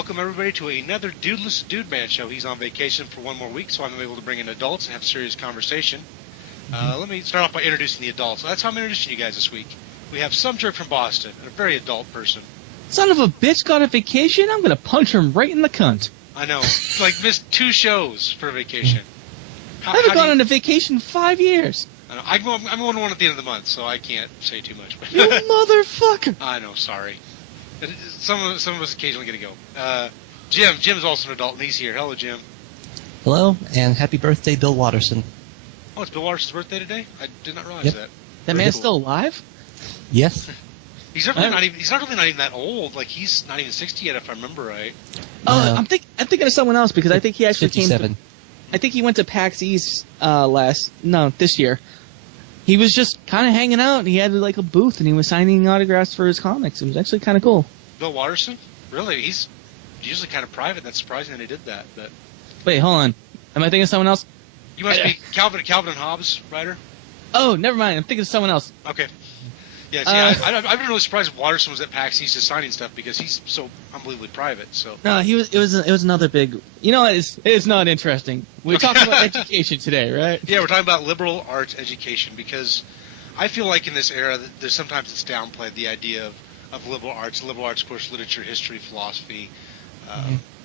Welcome everybody to another Dudeless DudeMan show. He's on vacation for one more week, so I'm able to bring in adults and have a serious conversation. Let me start off by introducing the adults. That's how I'm introducing you guys this week. We have some jerk from Boston, a very adult person. Son of a bitch got a vacation? I'm going to punch him right in the cunt. I know. Like, missed 2 shows for vacation. I haven't gone on a vacation in 5 years. I know. I'm going to one at the end of the month, so I can't say too much. You motherfucker. I know, sorry. Some of us occasionally get to go. Jim's also an adult, and he's here. Hello, Jim. Hello, and happy birthday, Bill Watterson. Oh, it's Bill Watterson's birthday today? I did not realize that. That man's still alive? Yes. He's really not even that old. Like, he's not even 60 yet, if I remember right. I'm thinking of someone else because I think he actually 57. I think he went to PAX East this year. He was just kind of hanging out, and he had like a booth, and he was signing autographs for his comics. It was actually kind of cool. Bill Watterson? Really? He's usually kind of private. That's surprising that he did that. But wait, hold on. Am I thinking of someone else? You must be Calvin and Hobbes writer? Oh, never mind. I'm thinking of someone else. Okay. Yeah, see, I've been really surprised if Watterson was at PAX East just signing stuff because he's so unbelievably private. So no, it was another big. You know, it's not interesting. We're talking about education today, right? Yeah, we're talking about liberal arts education because I feel like in this era, there's sometimes it's downplayed the idea of liberal arts. Liberal arts, of course, literature, history, philosophy,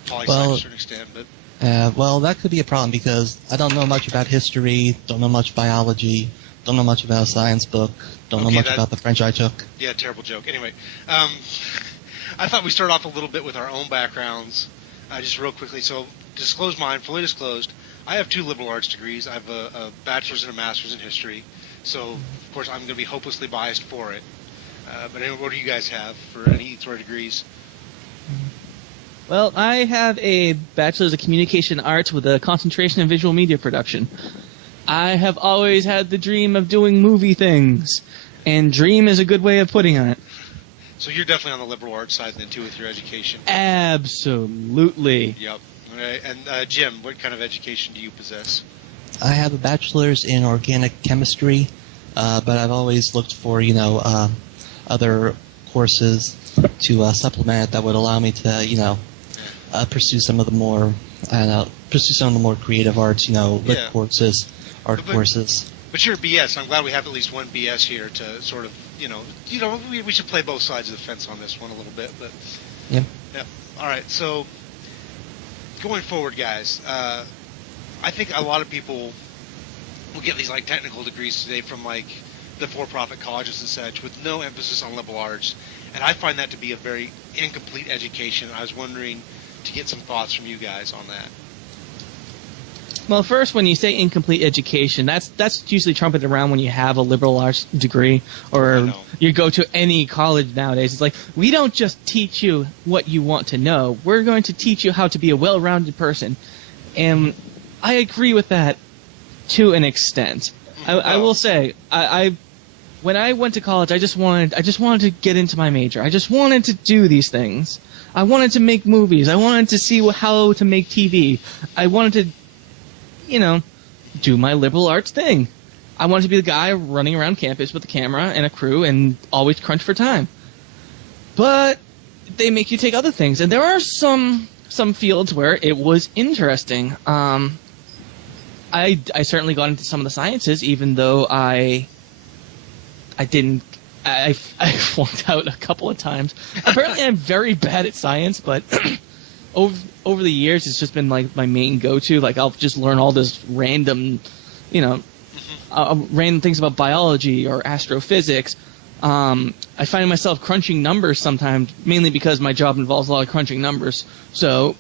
poli-sci to a certain extent. But well, that could be a problem because I don't know much about history, don't know much biology, don't know much about a science book, don't know much about the French I took. Yeah, terrible joke. Anyway, I thought we'd start off a little bit with our own backgrounds, just real quickly. So, disclose mine, fully disclosed. I have 2 liberal arts degrees. I have a bachelor's and a master's in history. So, of course, I'm going to be hopelessly biased for it. But anyway, what do you guys have for any sort of degrees? Well, I have a bachelor's of communication arts with a concentration in visual media production. I have always had the dream of doing movie things, and dream is a good way of putting it. So you're definitely on the liberal arts side then, too, with your education? Absolutely. Yep. Okay. And Jim, what kind of education do you possess? I have a bachelor's in organic chemistry, but I've always looked for, other courses to supplement it that would allow me to, pursue some of the more creative arts, lit courses, art courses. But you're BS. I'm glad we have at least one BS here to sort of, we should play both sides of the fence on this one a little bit. But yeah. All right. So going forward, guys, I think a lot of people will get these like technical degrees today from like the for-profit colleges and such with no emphasis on liberal arts, and I find that to be a very incomplete education. I was wondering to get some thoughts from you guys on that. Well, first, when you say incomplete education, that's usually trumpeted around when you have a liberal arts degree or you go to any college nowadays. It's like, we don't just teach you what you want to know. We're going to teach you how to be a well-rounded person. And I agree with that to an extent. I will say, when I went to college, I just wanted to get into my major. I just wanted to do these things. I wanted to make movies. I wanted to see how to make TV. I wanted to, do my liberal arts thing. I wanted to be the guy running around campus with a camera and a crew and always crunch for time. But they make you take other things, and there are some fields where it was interesting. I certainly got into some of the sciences, even though I flunked out a couple of times. Apparently, I'm very bad at science, but over the years, it's just been like my main go-to. Like, I'll just learn all this random, random things about biology or astrophysics. I find myself crunching numbers sometimes, mainly because my job involves a lot of crunching numbers. So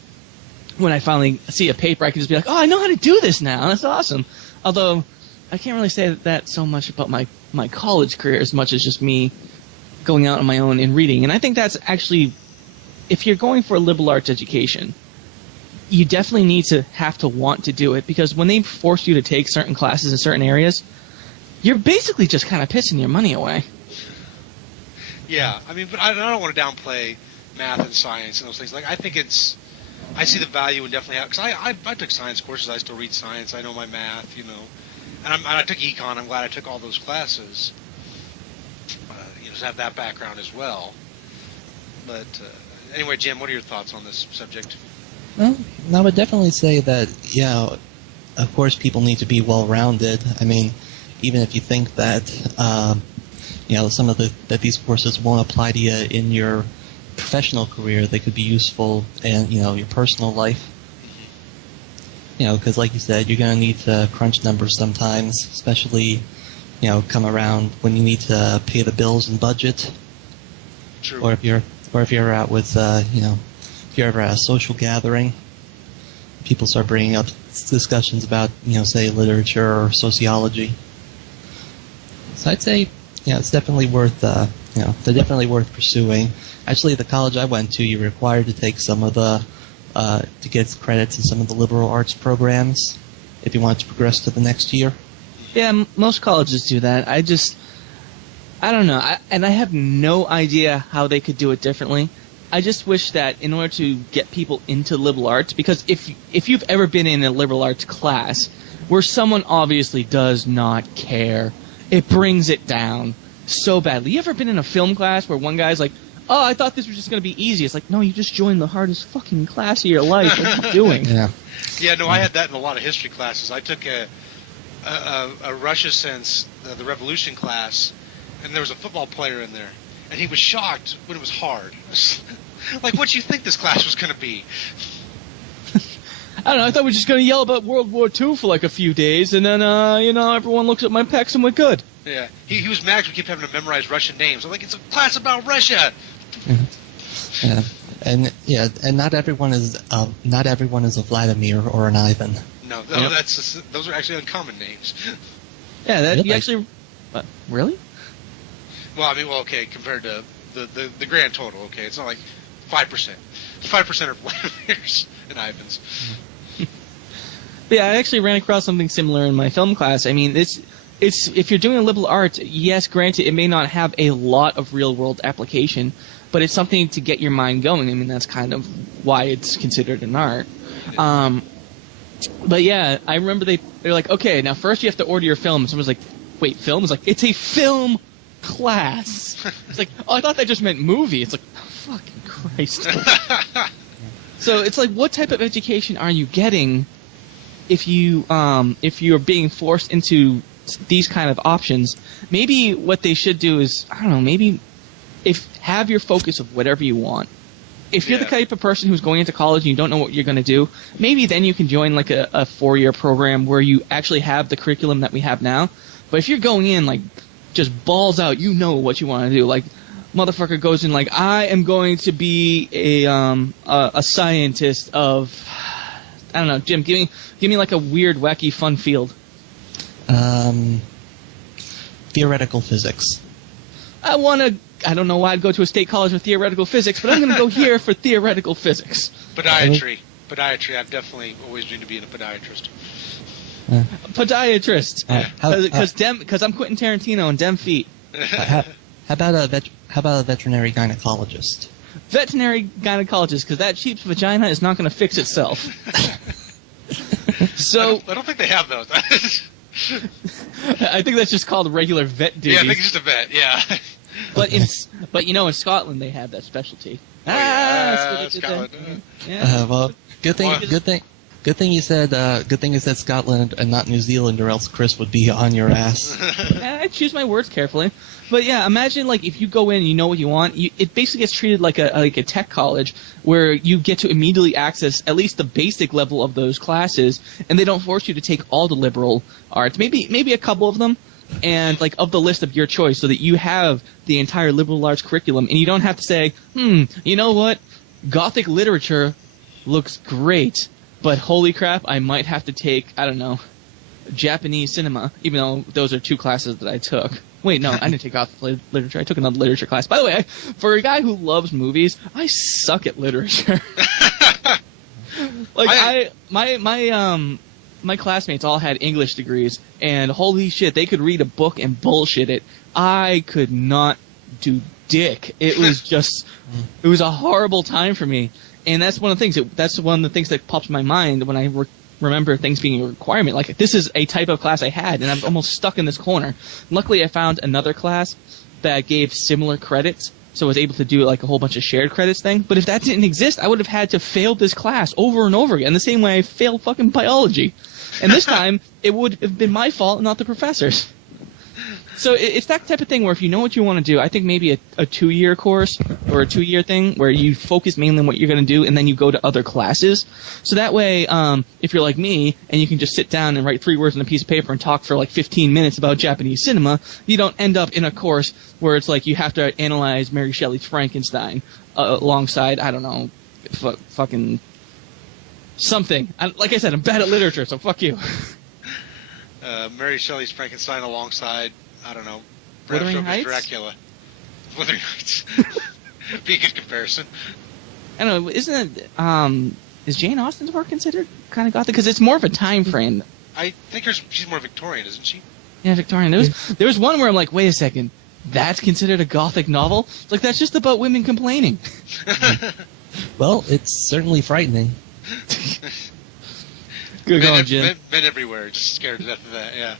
when I finally see a paper, I can just be like, oh, I know how to do this now. That's awesome. Although I can't really say that so much about my college career as much as just me going out on my own and reading. And I think that's actually, if you're going for a liberal arts education, you definitely need to have to want to do it, because when they force you to take certain classes in certain areas, you're basically just kind of pissing your money away. Yeah, I mean, but I don't want to downplay math and science and those things. Like, I think I see the value in definitely have, because I took science courses. I still read science. I know my math, and I took econ. I'm glad I took all those classes. To have that background as well. But Anyway, Jim, what are your thoughts on this subject? Well, I would definitely say that, of course people need to be well-rounded. I mean, even if you think that, some of that these courses won't apply to you in your professional career, they could be useful in, your personal life. Because like you said, you're going to need to crunch numbers sometimes, especially, come around when you need to pay the bills and budget. True. Or if you're out with, if you're ever at a social gathering, people start bringing up discussions about, say, literature or sociology. So I'd say, it's definitely worth, they're definitely worth pursuing. Actually, the college I went to, you're required to take some of the, to get credits in some of the liberal arts programs if you want to progress to the next year. Yeah, most colleges do that. I don't know. I have no idea how they could do it differently. I just wish that in order to get people into liberal arts, because if you've ever been in a liberal arts class where someone obviously does not care, it brings it down so badly. You ever been in a film class where one guy's like, oh, I thought this was just going to be easy. It's like, no, you just joined the hardest fucking class of your life. What are you doing? Yeah. Yeah, no, I had that in a lot of history classes. I took a Russia since the Revolution class, and there was a football player in there, and he was shocked when it was hard. Like, what do you think this class was going to be? I don't know. I thought we were just going to yell about World War II for like a few days, and then, everyone looks at my pecs and we're good. Yeah, he was mad 'cause we kept having to memorize Russian names. I'm like, it's a class about Russia. Yeah, and not everyone is a Vladimir or an Ivan. No, Yep. Those are actually uncommon names. Yeah, that Really? you actually. Really? Well, I mean, okay, compared to the grand total, okay, it's not like 5%. 5% are Vladimirs and Ivans. But yeah, I actually ran across something similar in my film class. I mean, it's if you're doing a liberal arts, yes, granted, it may not have a lot of real world application, but it's something to get your mind going. I mean, that's kind of why it's considered an art. But yeah, I remember they're like, okay, now first you have to order your film. And someone's like, wait, film? It's like, it's a film class. It's like, oh, I thought that just meant movie. It's like, oh, fucking Christ. So it's like, what type of education are you getting if you're being forced into these kind of options? Maybe what they should do is, I don't know, maybe have your focus of whatever you want. If you're the type of person who's going into college and you don't know what you're going to do, maybe then you can join like a 4-year program where you actually have the curriculum that we have now. But if you're going in like just balls out, you know what you want to do. Like, motherfucker goes in like, I am going to be a scientist of, I don't know, Jim, give me like a weird, wacky, fun field. Theoretical physics. I don't know why I'd go to a state college for theoretical physics, but I'm going to go here for theoretical physics. Podiatry. I've definitely always dreamed of being a podiatrist. Podiatrist. Because I'm Quentin Tarantino and dem feet. How about a veterinary gynecologist? Veterinary gynecologist, because that sheep's vagina is not going to fix itself. So I don't think they have those. I think that's just called regular vet duties. Yeah, I think it's just a vet. Yeah. But in Scotland they have that specialty. Scotland. Yeah. Well, good thing you said Scotland and not New Zealand, or else Chris would be on your ass. I choose my words carefully. But yeah, imagine like if you go in and you know what you want, it basically gets treated like a tech college where you get to immediately access at least the basic level of those classes, and they don't force you to take all the liberal arts. Maybe a couple of them, and like of the list of your choice, so that you have the entire liberal arts curriculum, and you don't have to say, you know what, Gothic literature looks great, but holy crap, I might have to take, I don't know, Japanese cinema, even though those are 2 classes that I took. Wait, no, I didn't take Gothic literature. I took another literature class. By the way, for a guy who loves movies, I suck at literature. Like my classmates all had English degrees, and holy shit, they could read a book and bullshit it. I could not do dick. It was a horrible time for me. And that's one of the things that pops in my mind when I remember things being a requirement. Like, this is a type of class I had, and I'm almost stuck in this corner. Luckily, I found another class that gave similar credits so I was able to do like a whole bunch of shared credits thing. But if that didn't exist, I would have had to fail this class over and over again, the same way I failed fucking biology. And this time, it would have been my fault, not the professor's. So it's that type of thing where if you know what you want to do, I think maybe a 2-year course or a 2-year thing where you focus mainly on what you're going to do and then you go to other classes. So that way, if you're like me and you can just sit down and write 3 words on a piece of paper and talk for like 15 minutes about Japanese cinema, you don't end up in a course where it's like you have to analyze Mary Shelley's Frankenstein alongside, I don't know, fucking something. Like I said, I'm bad at literature, so fuck you. Mary Shelley's Frankenstein alongside, I don't know, Bram Wuthering Stoker's Heights? Dracula. Wuthering Heights. Be a good comparison. I don't know, isn't it, is Jane Austen's work considered kind of gothic? Because it's more of a time frame. I think she's more Victorian, isn't she? Yeah, Victorian. There was one where I'm like, wait a second, that's considered a gothic novel? It's like, that's just about women complaining. Well, it's certainly frightening. Good going, Jim. Men everywhere, just scared to death of that, yeah.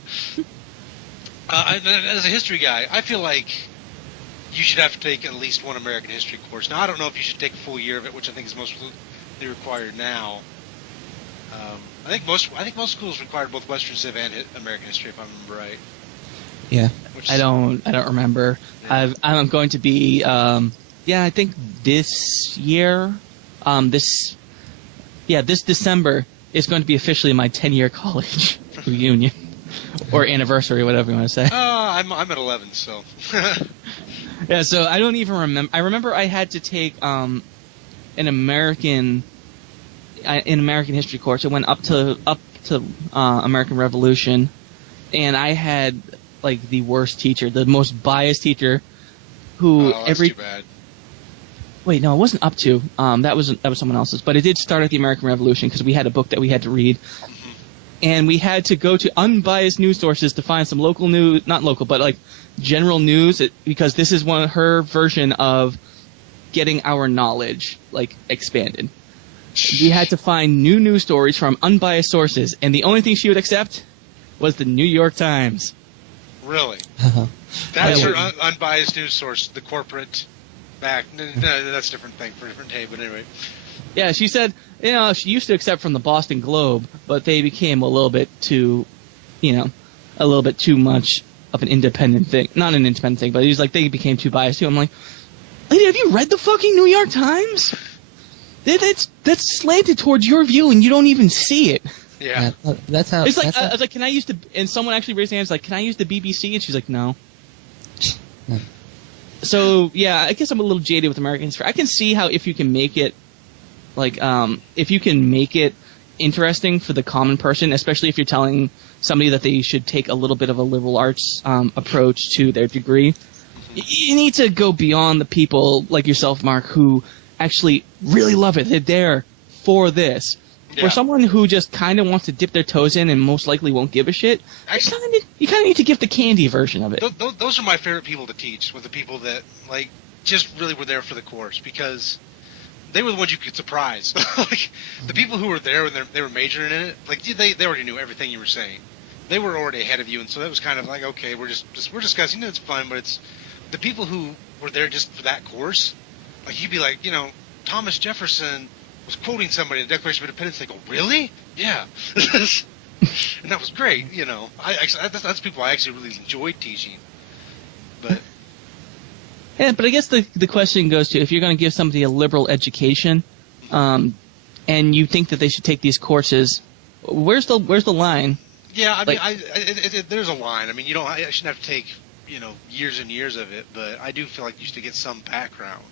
As a history guy, I feel like you should have to take at least one American history course. Now, I don't know if you should take a full year of it, which I think is mostly required now. I think most schools require both Western Civ and American history, if I remember right. Yeah. I don't remember. Yeah. I'm going to be, I think this year, this December is going to be officially my 10-year college reunion. Or anniversary, whatever you want to say. I'm at 11, so. Yeah, so I don't even remember. I remember I had to take an American history course. It went up to American Revolution, and I had like the worst teacher, the most biased teacher, who that's too bad. Wait, no, it wasn't up to. That was someone else's, but it did start at the American Revolution because we had a book that we had to read. And we had to go to unbiased news sources to find some local news, not local, but like general news, because this is her version of getting our knowledge like expanded. We had to find new news stories from unbiased sources, and the only thing she would accept was the New York Times. Really? That's her unbiased news source, the corporate back. No, that's a different thing for a different day, but anyway. Yeah, she said, she used to accept from the Boston Globe, but they became a little bit too much of an independent thing. Not an independent thing, but he was like, they became too biased too. I'm like, lady, have you read the fucking New York Times? That's slanted towards your view, and you don't even see it. Yeah. That's how... It's like, I was like, can I use the... And someone actually raised their hands, like, can I use the BBC? And she's like, no. So, yeah, I guess I'm a little jaded with American history. I can see how if you can make it interesting for the common person, especially if you're telling somebody that they should take a little bit of a liberal arts approach to their degree, you need to go beyond the people like yourself, Mark, who actually really love it. They're there for this. Yeah. For someone who just kind of wants to dip their toes in and most likely won't give a shit, you kind of need to give the candy version of it. Those are my favorite people to teach, with the people that like just really were there for the course, because they were the ones you could surprise. Like, the people who were there when they were majoring in it, like they already knew everything you were saying. They were already ahead of you, and so that was kind of like, okay, we're discussing. It's fun, but it's the people who were there just for that course. Like, you'd be like, Thomas Jefferson was quoting somebody in the Declaration of Independence. They go, really? Yeah, and that was great. That's people I actually really enjoyed teaching, but. Yeah, but I guess the question goes to, if you're going to give somebody a liberal education, and you think that they should take these courses, where's the line? Yeah, I mean, there's a line. I mean, I shouldn't have to take years and years of it, but I do feel like you should get some background.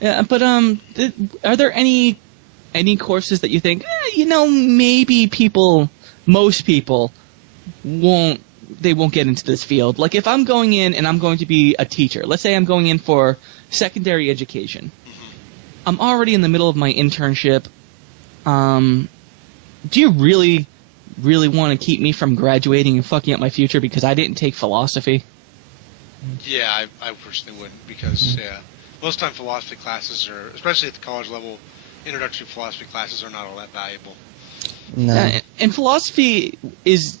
Yeah, but are there any courses that you think maybe most people won't get into this field? Like, if I'm going in and I'm going to be a teacher, let's say I'm going in for secondary education. Mm-hmm. I'm already in the middle of my internship. Do you really, really want to keep me from graduating and fucking up my future because I didn't take philosophy? Yeah, I personally wouldn't, because, most time philosophy classes are, especially at the college level, introductory philosophy classes are not all that valuable. No. And philosophy is...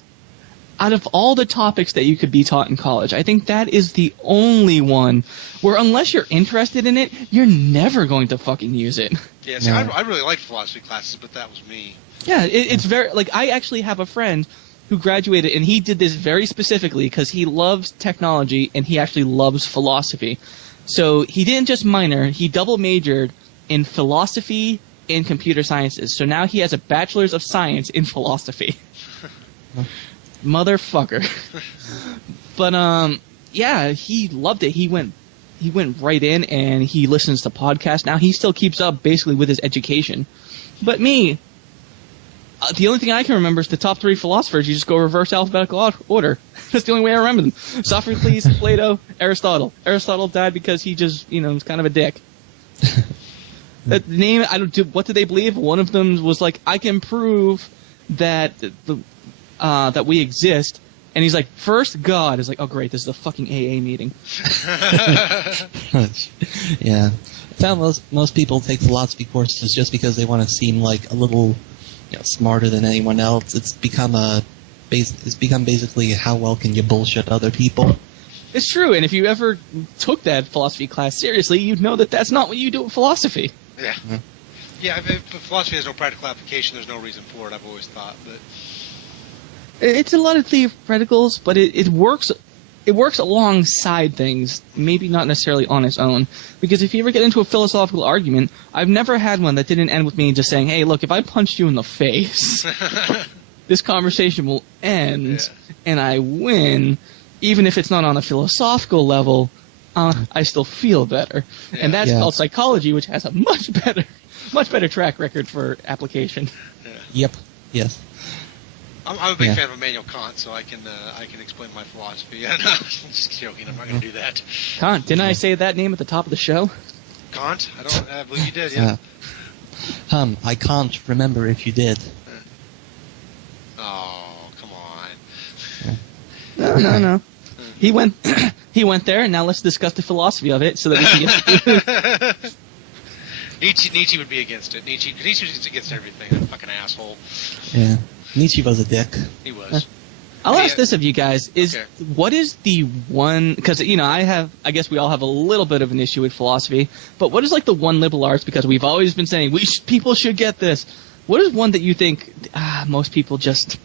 out of all the topics that you could be taught in college, I think that is the only one where unless you're interested in it, you're never going to fucking use it. Yeah, see, I really liked philosophy classes, but that was me. Yeah, it's very, like, I actually have a friend who graduated, and he did this very specifically because he loves technology and he actually loves philosophy. So he didn't just minor, he double majored in philosophy and computer sciences. So now he has a bachelor's of science in philosophy. Motherfucker. But yeah, he loved it. He went right in, and he listens to podcasts now. He still keeps up basically with his education. But me, the only thing I can remember is the top 3 philosophers. You just go reverse alphabetical order. That's the only way I remember them. Sophocles, Plato, Aristotle. Aristotle died because he just, was kind of a dick. The name, what did they believe? One of them was like, I can prove that that we exist. And he's like, first God. Is like, oh great, this is a fucking AA meeting. Yeah. I found most people take philosophy courses just because they want to seem like a little smarter than anyone else. It's become basically how well can you bullshit other people. It's true, and if you ever took that philosophy class seriously, you'd know that that's not what you do with philosophy. Yeah. Mm-hmm. Yeah, if philosophy has no practical application, there's no reason for it, I've always thought. But it's a lot of theoreticals, but it works. It works alongside things, maybe not necessarily on its own. Because if you ever get into a philosophical argument, I've never had one that didn't end with me just saying, hey, look, if I punched you in the face, this conversation will end, and I win. Even if it's not on a philosophical level, I still feel better. Yeah. And that's called psychology, which has a much better track record for application. Yeah. Yep. Yes. I'm a big fan of Immanuel Kant, so I can explain my philosophy. Yeah, no, I'm just joking. I'm not going to do that. Kant, didn't I say that name at the top of the show? Kant? I believe you did. Yeah. I can't remember if you did. Oh, come on. No. He went there, and now let's discuss the philosophy of it so that we can get. Nietzsche would be against it. Nietzsche's against everything. A fucking asshole. Yeah. Nietzsche was a dick. He was. I'll ask this of you guys: what is the one? Because I guess we all have a little bit of an issue with philosophy. But what is like the one liberal arts? Because we've always been saying people should get this. What is one that you think most people just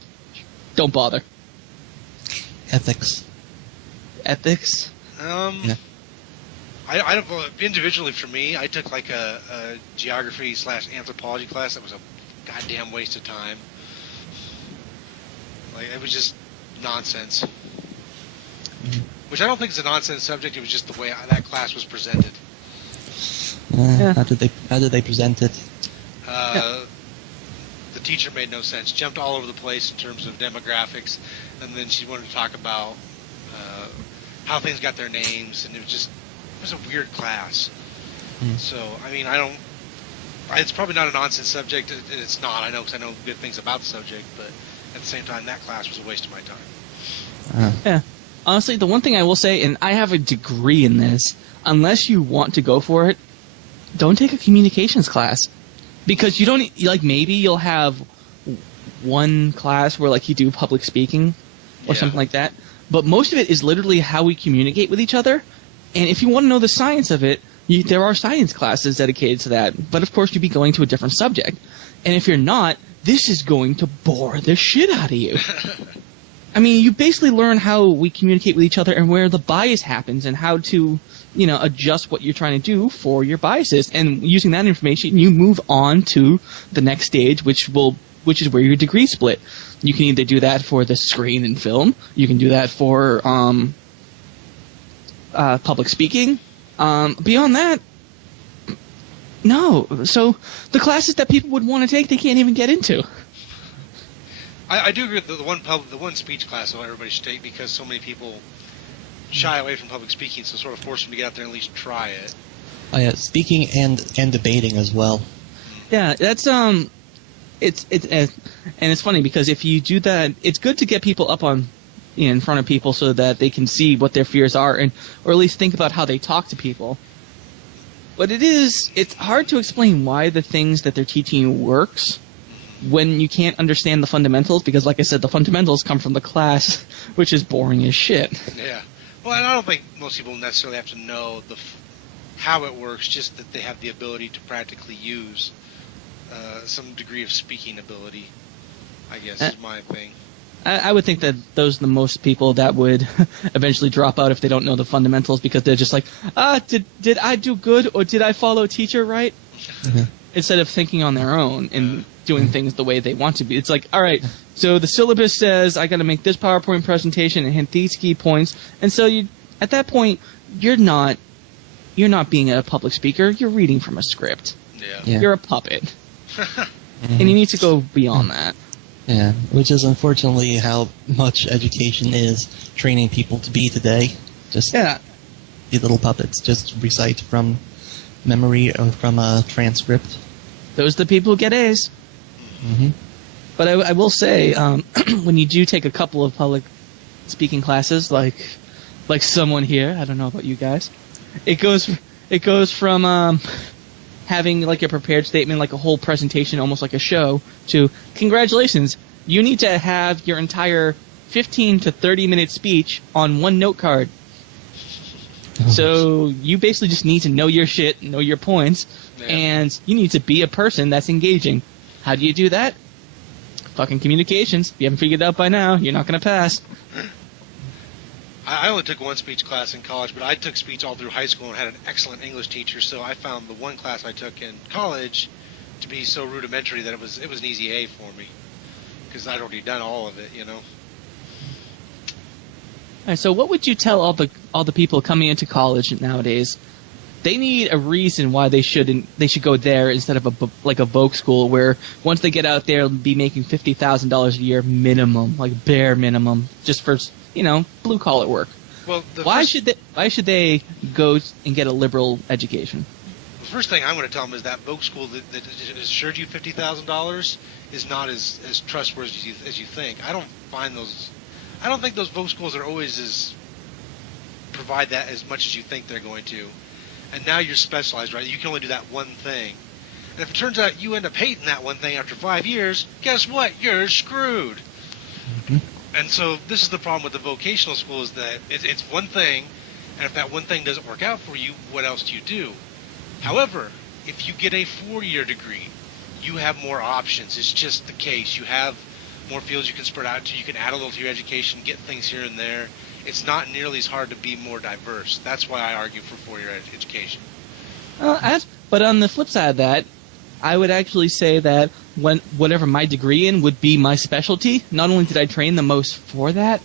don't bother? Ethics. Ethics. Yeah. I don't know. Individually, for me, I took like a geography/anthropology class that was a goddamn waste of time. Like, it was just nonsense. Mm-hmm. Which I don't think is a nonsense subject. It was just the way that class was presented. How did they present it? The teacher made no sense. Jumped all over the place in terms of demographics, and then she wanted to talk about how things got their names, and it was a weird class. Mm. So, I mean, it's probably not a nonsense subject. It's not. I know because I know good things about the subject, but at the same time, that class was a waste of my time. Yeah. Honestly, the one thing I will say, and I have a degree in this, unless you want to go for it, don't take a communications class. Because you don't, maybe you'll have one class where, you do public speaking or something like that. But most of it is literally how we communicate with each other. And if you want to know the science of it, there are science classes dedicated to that. But, of course, you'd be going to a different subject. And if you're not, this is going to bore the shit out of you. I mean, you basically learn how we communicate with each other and where the bias happens and how to, adjust what you're trying to do for your biases. And using that information, you move on to the next stage, which is where your degree split. You can either do that for the screen and film. You can do that for public speaking. Beyond that, no. So the classes that people would want to take, they can't even get into. I do agree with the one speech class that everybody should take because so many people shy away from public speaking, so sort of force them to get out there and at least try it. Oh yeah, speaking and debating as well. Yeah, that's it's funny because if you do that, it's good to get people up on in front of people so that they can see what their fears are or at least think about how they talk to people. But it's hard to explain why the things that they're teaching you works when you can't understand the fundamentals, because like I said, the fundamentals come from the class, which is boring as shit. Yeah. Well, and I don't think most people necessarily have to know how it works, just that they have the ability to practically use some degree of speaking ability, I guess, is my thing. I would think that those are the most people that would eventually drop out if they don't know the fundamentals, because they're just like, did I do good, or did I follow teacher right? Instead of thinking on their own and doing things the way they want to be. It's like, all right, so the syllabus says I got to make this PowerPoint presentation and hit these key points, and so at that point you're not being a public speaker. You're reading from a script. Yeah. You're a puppet, and you need to go beyond that. Yeah, which is unfortunately how much education is training people to be today. Just be little puppets, just recite from memory or from a transcript. Those are the people who get A's. Mm-hmm. But I will say, when you do take a couple of public speaking classes, like someone here, I don't know about you guys, it goes from having like a prepared statement, like a whole presentation, almost like a show, to congratulations, you need to have your entire 15 to 30 minute speech on one note card. So you basically just need to know your shit, know your points, and you need to be a person that's engaging. How do you do that? Fucking communications. If you haven't figured it out by now, you're not going to pass. I only took one speech class in college, but I took speech all through high school and had an excellent English teacher, so I found the one class I took in college to be so rudimentary that it was an easy A for me, because I'd already done all of it, you know. All right, so what would you tell all the people coming into college nowadays? They need a reason why they should go there instead of a Vogue school, where once they get out there, they'll be making $50,000 a year minimum, like bare minimum, just for blue collar work. Well, why should they go and get a liberal education? The first thing I'm going to tell them is that Vogue school that assured you $50,000 is not as trustworthy as you think. I don't think those Vogue schools are always provide that as much as you think they're going to. And now you're specialized, right? You can only do that one thing. And if it turns out you end up hating that one thing after 5 years, guess what? You're screwed. Mm-hmm. And so this is the problem with the vocational school, is that it's one thing, and if that one thing doesn't work out for you, what else do you do? However, if you get a 4-year degree, you have more options. It's just the case. You have more fields you can spread out to. You can add a little to your education, get things here and there. It's not nearly as hard to be more diverse. That's why I argue for 4-year education. But on the flip side of that, I would actually say that whatever my degree in would be my specialty. Not only did I train the most for that,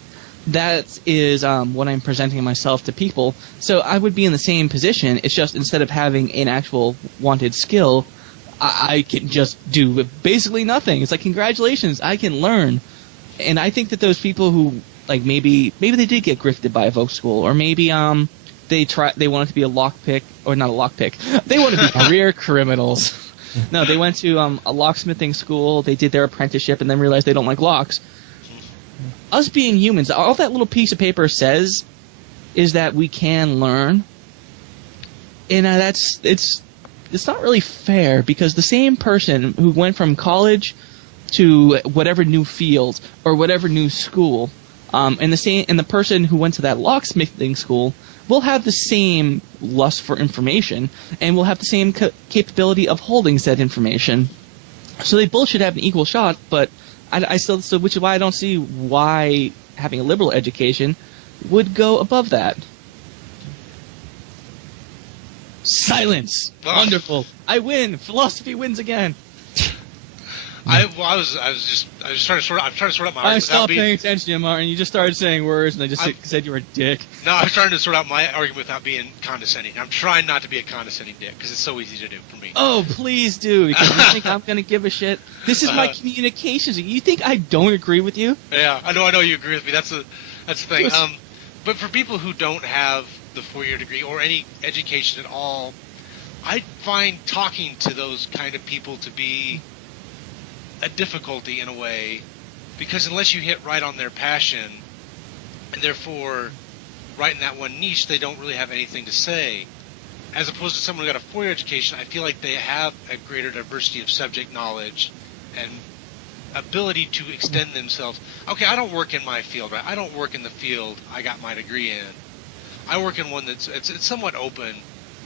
that is what I'm presenting myself to people. So I would be in the same position. It's just instead of having an actual wanted skill, I can just do basically nothing. It's like, congratulations, I can learn. And I think that those people who, like, maybe they did get grifted by a Vogue school, or maybe they wanted to be a lockpick, or not a lockpick. They want to be career criminals. No, they went to a locksmithing school, they did their apprenticeship, and then realized they don't like locks. Us being humans, all that little piece of paper says is that we can learn. And it's not really fair, because the same person who went from college to whatever new field or whatever new school, and the person who went to that locksmithing school will have the same lust for information and will have the same capability of holding said information. So they both should have an equal shot, but which is why I don't see why having a liberal education would go above that. Silence. Oh. Wonderful. I win. Philosophy wins again. I'm trying to sort out my argument. I stopped paying attention to you, Martin. You just started saying words, and I just said you were a dick. No, I was trying to sort out my argument without being condescending. I'm trying not to be a condescending dick, because it's so easy to do for me. Oh, please do, because you think I'm going to give a shit? This is my communications. You think I don't agree with you? Yeah, I know you agree with me. That's the thing. But for people who don't have the 4-year degree or any education at all, I find talking to those kind of people to be a difficulty in a way, because unless you hit right on their passion, and therefore right in that one niche, they don't really have anything to say. As opposed to someone who got a 4-year education, I feel like they have a greater diversity of subject knowledge and ability to extend themselves. Okay, I don't work in my field, right? I don't work in the field I got my degree in. I work in one that's it's somewhat open,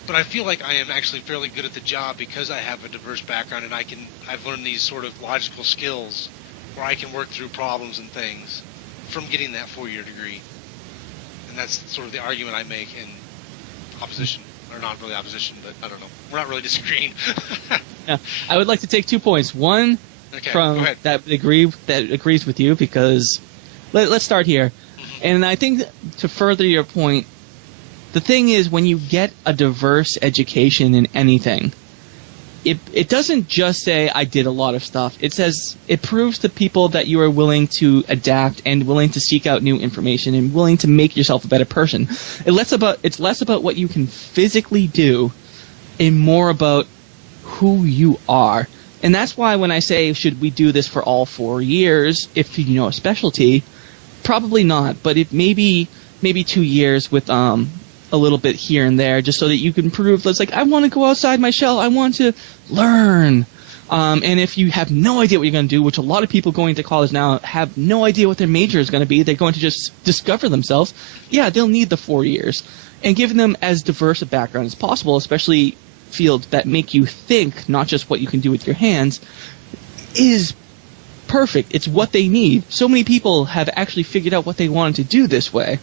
but I feel like I am actually fairly good at the job because I have a diverse background and I've learned these sort of logical skills where I can work through problems and things from getting that 4-year degree. And that's sort of the argument I make in opposition, or not really opposition, but I don't know. We're not really disagreeing. Yeah, I would like to take 2 points. One, okay, from that agrees with you, because let's start here. Mm-hmm. And I think to further your point, the thing is, when you get a diverse education in anything, it doesn't just say I did a lot of stuff. It says it proves to people that you are willing to adapt and willing to seek out new information and willing to make yourself a better person. It's less about what you can physically do and more about who you are. And that's why when I say, should we do this for all 4 years, if you know a specialty, probably not. But if maybe 2 years with a little bit here and there, just so that you can prove, it's like, I want to go outside my shell, I want to learn. And if you have no idea what you're going to do, which a lot of people going to college now have no idea what their major is going to be, they're going to just discover themselves, yeah, they'll need the 4 years. And giving them as diverse a background as possible, especially fields that make you think, not just what you can do with your hands, is perfect. It's what they need. So many people have actually figured out what they wanted to do this way.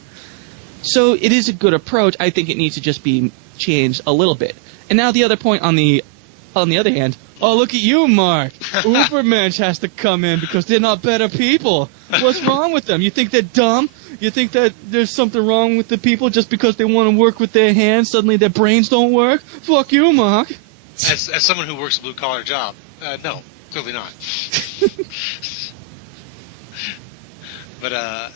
So it is a good approach. I think it needs to just be changed a little bit. And now the other point on the other hand, oh, look at you, Mark. Ubermensch has to come in because they're not better people. What's wrong with them? You think they're dumb? You think that there's something wrong with the people just because they want to work with their hands, suddenly their brains don't work? Fuck you, Mark. As someone who works a blue-collar job, no, clearly not. But, I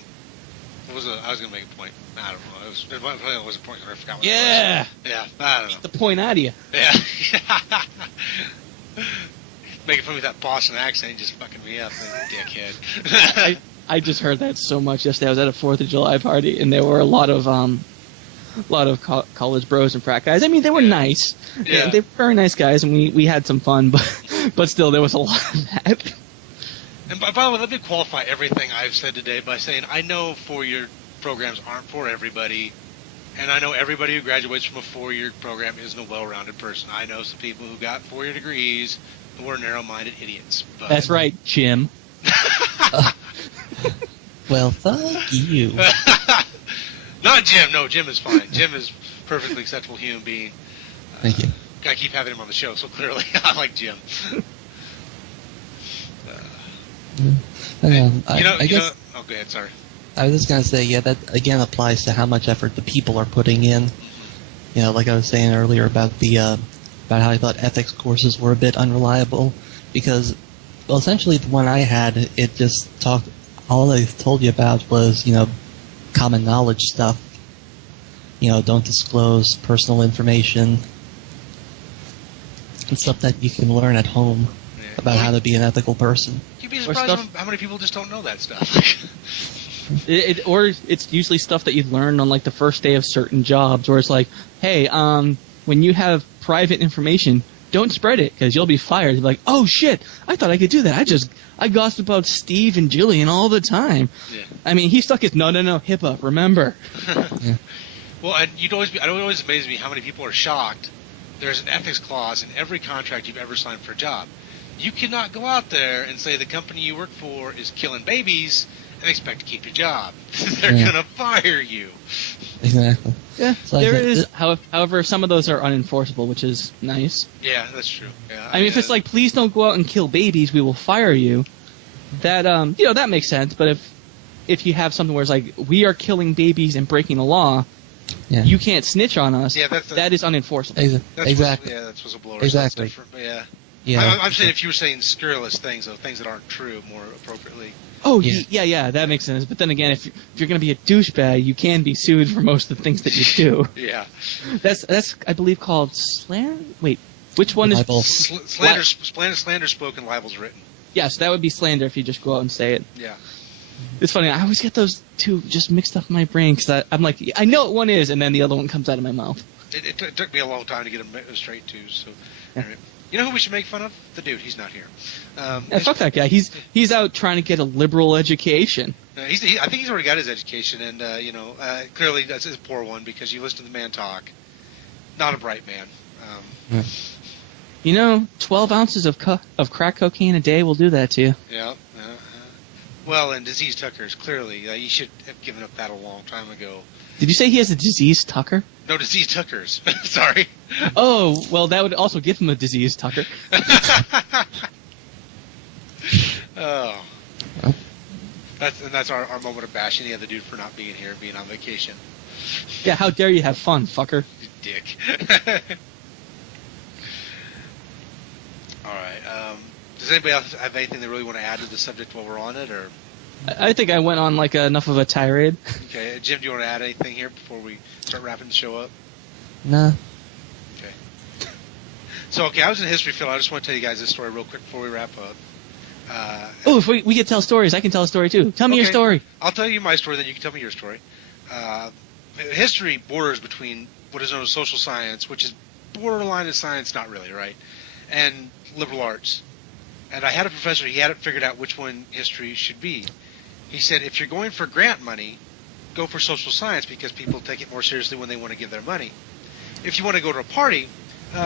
was going to make a point. I don't know. It was a point. I forgot what it was. Yeah, I don't know. Get the point out of you. Yeah. Making fun of that Boston accent just fucking me up, like, dickhead. I just heard that so much yesterday. I was at a 4th of July party, and there were a lot of college bros and frat guys. I mean, they were nice. Yeah. They were very nice guys, and we had some fun, but still, there was a lot of that. And by the way, let me qualify everything I've said today by saying I know 4-year programs aren't for everybody, and I know everybody who graduates from a 4-year program isn't a well-rounded person. I know some people who got 4-year degrees who are narrow-minded idiots. But... That's right, Jim. Well, fuck you. Not Jim. No, Jim is fine. Jim is perfectly acceptable human being. Thank you. Gotta keep having him on the show, so clearly I like Jim. I guess. Oh, go ahead. Sorry. I was just gonna say, yeah, that again applies to how much effort the people are putting in. You know, like I was saying earlier about about how I thought ethics courses were a bit unreliable, because, well, essentially the one I had, it just all they told you about was, common knowledge stuff. Don't disclose personal information and stuff that you can learn at home about how to be an ethical person. You'd be surprised how many people just don't know that stuff. Or it's usually stuff that you learn on like the first day of certain jobs, where it's like, hey, when you have private information, don't spread it because you'll be fired. You'll be like, oh shit, I thought I could do that. I gossip about Steve and Jillian all the time. Yeah. I mean, he stuck his no, HIPAA, remember. Yeah. Well, and it always amazes me how many people are shocked. There's an ethics clause in every contract you've ever signed for a job. You cannot go out there and say the company you work for is killing babies and expect to keep your job. They're going to fire you. Exactly. Yeah, there is. However, some of those are unenforceable, which is nice. Yeah, that's true. Yeah, I mean, if it's like, please don't go out and kill babies, we will fire you, that that makes sense. But if you have something where it's like, we are killing babies and breaking the law, you can't snitch on us. Yeah, that is unenforceable. Exactly. That's whistleblower. Exactly. Yeah. I'm saying if you were saying scurrilous things, though, things that aren't true, more appropriately. Oh, yeah, that makes sense. But then again, if you're going to be a douchebag, you can be sued for most of the things that you do. Yeah. That's I believe, called slander? Wait, which one is... Slander spoken, libel's written. Yes, that would be slander if you just go out and say it. Yeah. It's funny, I always get those two just mixed up in my brain, because I'm like, I know what one is, and then the other one comes out of my mouth. It took me a long time to get them straight, too, so... Yeah. Anyway. You know who we should make fun of? The dude. He's not here. Yeah, fuck that guy. He's out trying to get a liberal education. I think he's already got his education, and clearly that's a poor one because you listen to the man talk. Not a bright man. 12 ounces of crack cocaine a day will do that to you. Yeah. Well, and disease Tuckers, clearly, he should have given up that a long time ago. Did you say he has a disease Tucker? No, disease Tuckers. Sorry. Oh, well, that would also give him a disease Tucker. Oh. That's our moment of bashing the other dude for not being here, being on vacation. Yeah, how dare you have fun, fucker. You dick. All right. Does anybody else have anything they really want to add to the subject while we're on it, or? I think I went on like enough of a tirade. Okay, Jim, do you want to add anything here before we start wrapping the show up? Nah. Okay. So, I was in a history field. I just want to tell you guys this story real quick before we wrap up. If we could tell stories, I can tell a story too. Tell me your story. I'll tell you my story, then you can tell me your story. History borders between what is known as social science, which is borderline of science, not really, right, and liberal arts. And I had a professor, he hadn't figured out which one history should be. He said, if you're going for grant money, go for social science because people take it more seriously when they want to give their money. If you want to go to a party,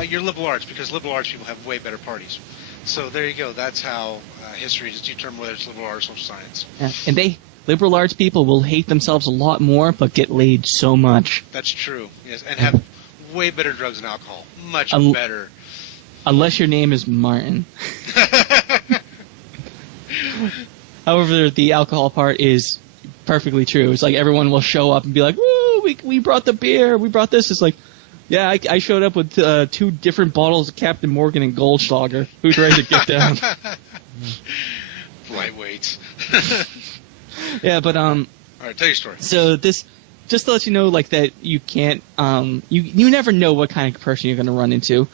you're liberal arts because liberal arts people have way better parties. So there you go. That's how history is determined whether it's liberal arts or social science. Yeah. And liberal arts people will hate themselves a lot more but get laid so much. That's true, yes, and have way better drugs and alcohol. Much better. Unless your name is Martin. However, the alcohol part is perfectly true. It's like everyone will show up and be like, woo, we brought the beer, we brought this. It's like, yeah, I showed up with 2 different bottles of Captain Morgan and Goldschlager. Who's ready to get down? Lightweights. Yeah, but all right, tell your story. So this, just to let you know, like that you can't, you never know what kind of person you're going to run into.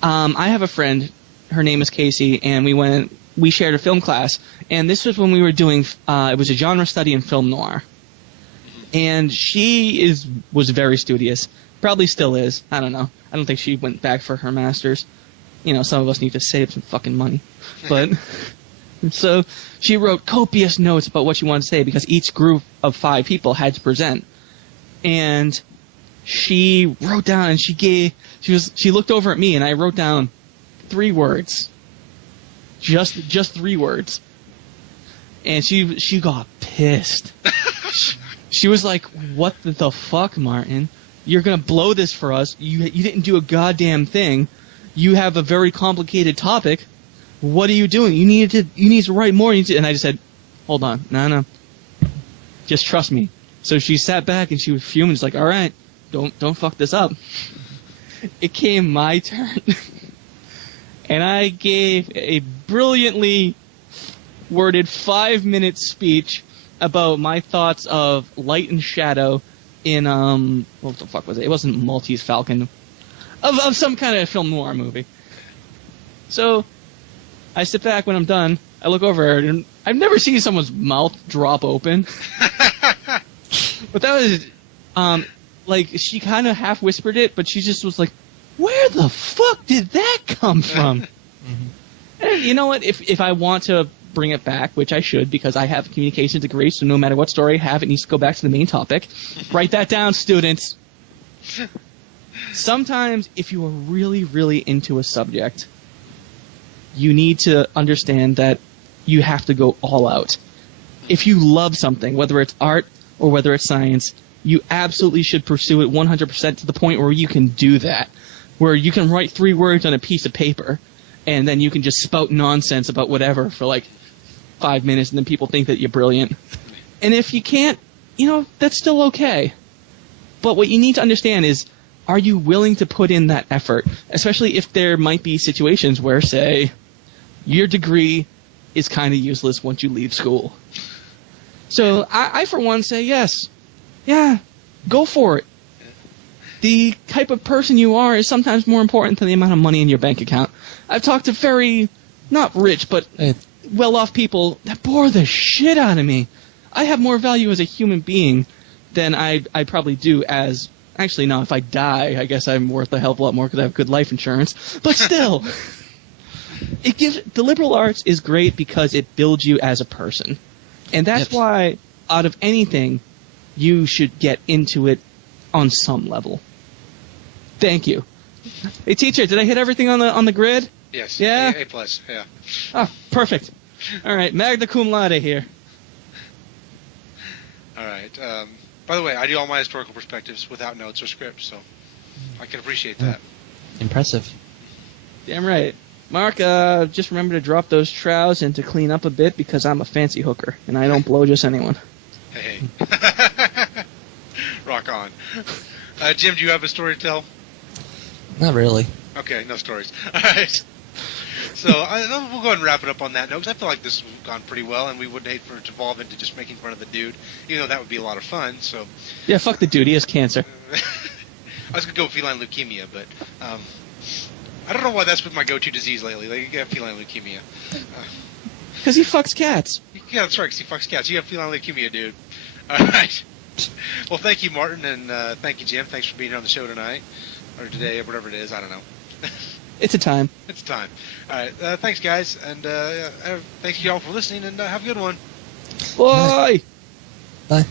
I have a friend, her name is Casey, and we shared a film class, and this was when we were doing, it was a genre study in film noir. And she was very studious, probably still is, I don't know. I don't think she went back for her master's. Some of us need to save some fucking money. But, so she wrote copious notes about what she wanted to say because each group of 5 people had to present. And she wrote down and she looked over at me and I wrote down 3 words. Just 3 words. And she got pissed. She was like, what the fuck, Martin? You're gonna blow this for us. You didn't do a goddamn thing. You have a very complicated topic. What are you doing? You need to write more. And I just said, hold on. No. Just trust me. So she sat back and she was fuming. She's like, all right, don't fuck this up. It came my turn. And I gave a brilliantly worded 5-minute speech about my thoughts of light and shadow in, what the fuck was it? It wasn't Maltese Falcon. Of some kind of film noir movie. So, I sit back when I'm done, I look over her, and I've never seen someone's mouth drop open. But that was, she kind of half whispered it, but she just was like, where the fuck did that come from? Mm-hmm. And you know what? If I want to bring it back, which I should, because I have a communication degree, so no matter what story I have, it needs to go back to the main topic. Write that down, students. Sometimes, if you are really, really into a subject, you need to understand that you have to go all out. If you love something, whether it's art or whether it's science, you absolutely should pursue it 100% to the point where you can do that. Where you can write 3 words on a piece of paper, and then you can just spout nonsense about whatever for like 5 minutes, and then people think that you're brilliant. And if you can't, that's still okay. But what you need to understand is, are you willing to put in that effort? Especially if there might be situations where, say, your degree is kind of useless once you leave school. So I for one, say yes. Yeah, go for it. The type of person you are is sometimes more important than the amount of money in your bank account. I've talked to very, not rich, but well-off people that bore the shit out of me. I have more value as a human being than I probably do as Actually, no, if I die, I guess I'm worth a hell of a lot more because I have good life insurance. But still, the liberal arts is great because it builds you as a person. And that's why, out of anything, you should get into it on some level. Thank you. Hey, teacher, did I hit everything on the grid? Yes. Yeah? A+, yeah. Oh, perfect. All right, magna cum laude here. All right. By the way, I do all my historical perspectives without notes or scripts, so I can appreciate that. Impressive. Damn right. Mark, just remember to drop those troughs and to clean up a bit because I'm a fancy hooker, and I don't blow just anyone. Hey. Rock on. Jim, do you have a story to tell? Not really. Okay, no stories. All right. So we'll go ahead and wrap it up on that note, because I feel like this has gone pretty well, and we wouldn't hate for it to evolve into just making fun of the dude, even though that would be a lot of fun. So Yeah, fuck the dude. He has cancer. I was going to go with feline leukemia, but I don't know why that's been my go-to disease lately. Like, you have feline leukemia. Because he fucks cats. Yeah, that's right, because he fucks cats. You have feline leukemia, dude. All right. Well, thank you, Martin, and thank you, Jim. Thanks for being here on the show tonight, or today, or whatever it is. I don't know. It's a time. It's time. All right. Thanks, guys, and thanks you all for listening, and have a good one. Bye. Bye.